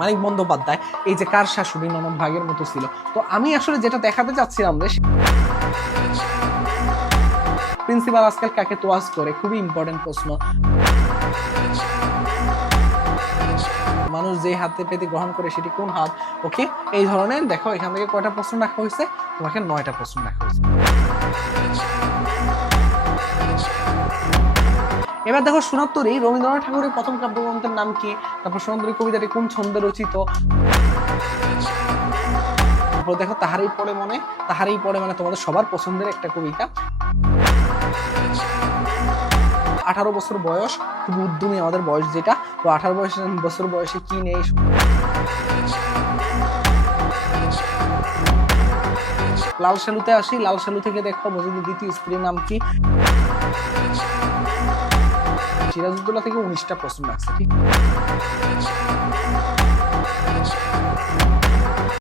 মানিক বন্দ্যোপাধ্যায়, এই যে কার শাশুড়ি ননদ ভাগের মতো ছিল। তো আমি আসলে যেটা দেখাতে চাচ্ছিলাম যে প্রিন্সিপাল আজকাল কাকে তোয়াজ করে, খুবই ইম্পর্টেন্ট প্রশ্ন। মানুষ যে হাতে পেতে গ্রহণ করে সেটি কোন হাত? ওকে, এই ধরনের দেখো, এখান থেকে কয়টা প্রশ্ন রাখা হয়েছে? তোমাকে নয়টা প্রশ্ন রাখা হয়েছে। এবার দেখো সোনাত্তরী, রবীন্দ্রনাথ ঠাকুরের প্রথম কাব্যগ্রন্থের নাম কি? তারপর সোনাত্তরী কবিতাটি কোন ছন্দে রচিত? তারপর দেখো, তাহারই পড়ে মনে, তাহারই পড়ে মানে তোমাদের সবার পছন্দের একটা কবিতা। আঠারো বছর বয়স, খুব উদ্যমী আমাদের বয়স যেটা, তো আঠারো বয়স, বছর বয়সে কি নেই? লাল সালুতে আসি, লাল সালু থেকে দেখো মজিদের দ্বিতীয় স্ত্রীর নাম কি? সিরাজউদ্দৌলা থেকে উনিশটা প্রশ্ন আসছে ঠিক?